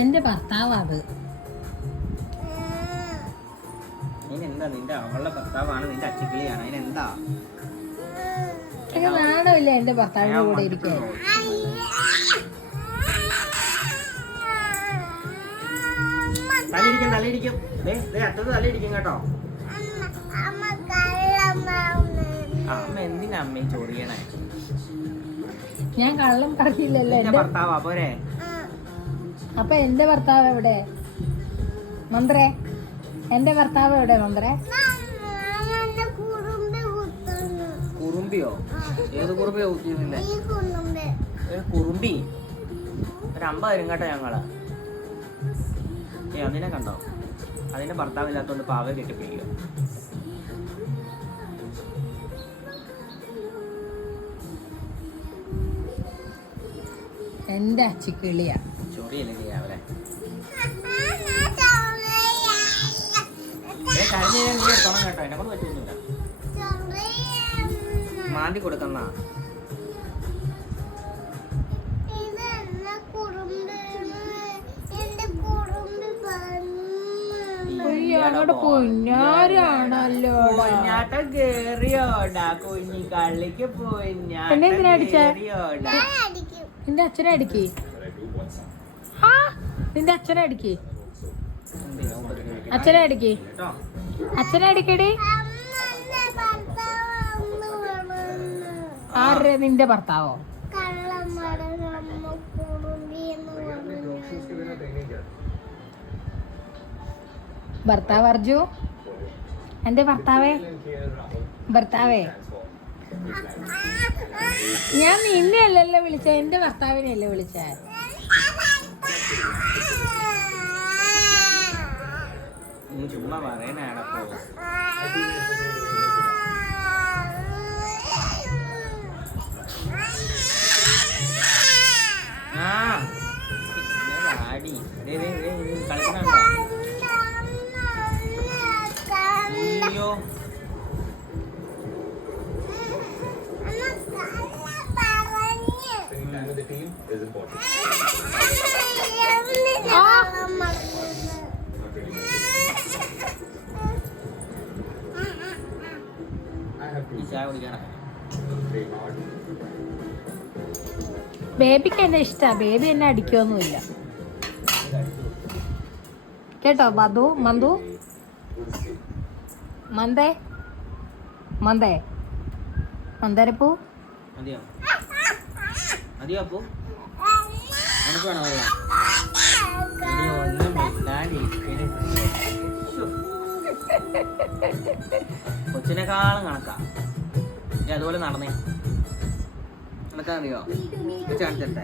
എന്റെ ഭർത്താവാ അത്. അതിനെന്താ? നിന്റെ അവളുടെ ഭർത്താവാണ്, നിന്റെ അച്ചക്കിളിയാണ്, അതിനെന്താ? നാണമില്ല എന്റെ ഭർത്താവിന്റെ കൂടെ ഇരിക്കാൻ. തലയിടിക്കും, തലയിടിക്കും, അറ്റത്ത് തലയിടിക്കും കേട്ടോ. അമ്മ എന്തിനാ അമ്മ ചൊറിയണേ? ഞാൻ കള്ളം പറഞ്ഞില്ലല്ലോ. എന്റെ ഭർത്താവാ പോരെ. അപ്പൊ എന്റെ ഭർത്താവ് എവിടെ മന്ത്രേ? എന്റെ ഭർത്താവ് എവിടെ മന്ത്രേ? കുറുമ്പിയോ? ഏത് കുറുമ്പിയോ കുത്തിയിരുന്നില്ലേ? കുറുമ്പി ഒരു 50 തരും കേട്ടോ ഞങ്ങള്. അതിനെ കണ്ടോ? അതിന്റെ ഭർത്താവില്ലാത്തോണ്ട് പാവ കെട്ടിപ്പിടിക്കുക. എന്റെ അച്ചിക്കിളിയാ. ചൊറിയല്ലേ ചെയ്യാവരെ. കഴിഞ്ഞ നീ എടുത്തോണം കേട്ടോ, എന്നെ കൊണ്ട് പറ്റൊന്നുമില്ല. മാന്തി കൊടുക്കുന്ന പൊന്നാരാണല്ലോ. പൊന്നാട്ടം കേറിയോടാ കുഞ്ഞി കള്ളിക്ക് പൊന്നാട്ടം. നിന്റെ അച്ഛനെ അടിക്ക്. നിന്റെ അച്ഛനെ അടിക്ക്. അച്ഛനെ അടിക്ക്. അച്ഛനെ അടിക്കടി. ആരുടെ? നിന്റെ ഭർത്താവോ? ഭർത്താവ് അർജു, എന്റെ ഭർത്താവേ, ഭർത്താവേ, ഞാൻ നിന്നെ അല്ലല്ലോ വിളിച്ച, എന്റെ ഭർത്താവിനെ അല്ലേ വിളിച്ച. ചുമ്മാ പറയാനാണപ്പോ. കളിക്കണോ? അയ്യോ ബേബിക്ക് എന്നെ ഇഷ്ടാ. ബേബി എന്നെ അടിക്കൊന്നുമില്ല കേട്ടോ. മന്ദു മന്ദേ, മന്ദേ, മന്ദരപ്പൂ. മതിയോ? മതിയോ അപ്പു? എനിക്ക് വേണോ വെള്ളം? ഇനി ഒന്നും കൊച്ചിനെക്കാളും കണക്കാ. അതുപോലെ നടന്നേ. നടക്കാൻ അറിയോ? കാണിച്ചേ.